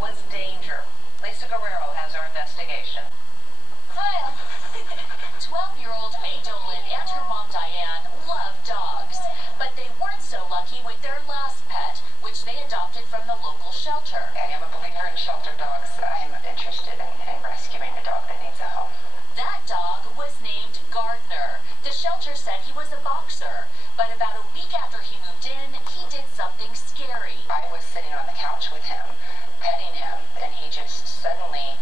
was Danger. Lisa Guerrero has our investigation. Kyle. 12-year-old May Dolan and her mom Diane love dogs, but they weren't so lucky with their last pet, which they adopted from the local shelter. I am a believer in shelter dogs. I'm interested in rescuing a dog that needs a home. That dog was named Gardner. The shelter said he was a boxer, but about a week after he moved in, he did something scary. I was sitting on the couch with him, petting him, and he just suddenly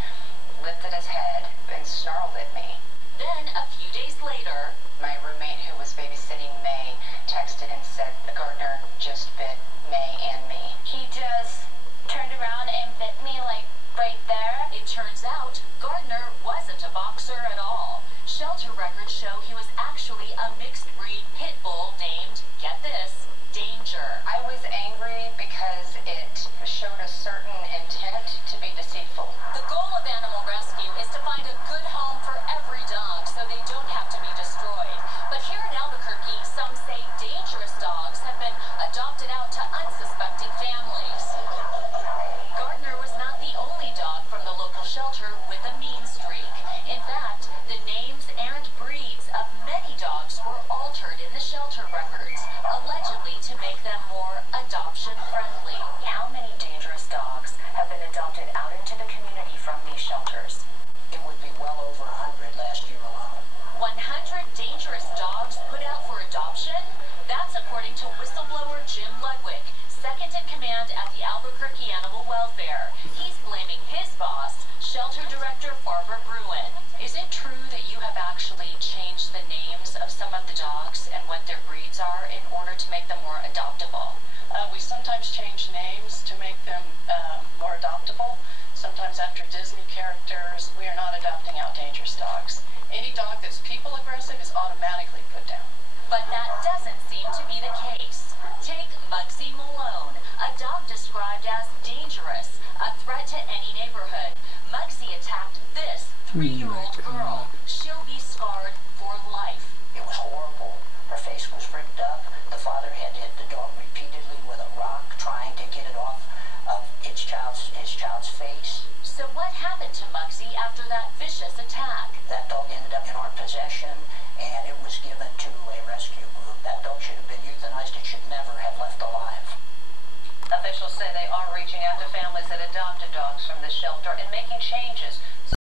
lifted his head and snarled at me. Then, a few days later, my roommate who was babysitting May texted and said, Gardner just bit May and me. He just turned around and bit me, like, right there. It turns out Gardner wasn't a boxer at all. Shelter records show he was actually a mixed breed pit bull named, get this, Danger. I was angry because it showed a certain intent to be deceitful. The goal of animal rescue is to find a good home for every dog so they don't have to be destroyed. But here in Albuquerque, some say dangerous dogs have been adopted out to unsuspecting families. Gardner was not the only dog from the local shelter with a mean streak. In fact, the names and breeds of many dogs were altered in the shelter records, allegedly to make them more adoption-friendly. How many dangerous dogs have been adopted out into the community from these shelters? It would be well over 100 last year alone. 100 dangerous dogs put out for adoption? That's according to whistleblower Jim Ludwig, second in command at the Albuquerque Animal Welfare. He's blaming his boss, Shelter Director Barbara Bruin. Is it true that you have actually changed the names of some of the dogs and what their breeds are in order to make them more adoptable? We sometimes change names to make them more adoptable. Sometimes after Disney characters, we are not adopting out dangerous dogs. Any dog that's people aggressive is automatically put down. But that doesn't seem to be the case. Take Muggsy Malone, a dog described as dangerous, a threat to any neighborhood. Muggsy attacked this 3-year-old girl. She'll be scarred for life. It was horrible. Her face was ripped up. The father had hit the dog repeatedly with a rock, trying to get it off of his child's face. So what happened to Muggsy after that vicious attack? That dog ended up in our possession, and it was given to a rescue group. That dog should have been euthanized. It should never have left alive. Officials say they are reaching out to families that adopted dogs from the shelter and making changes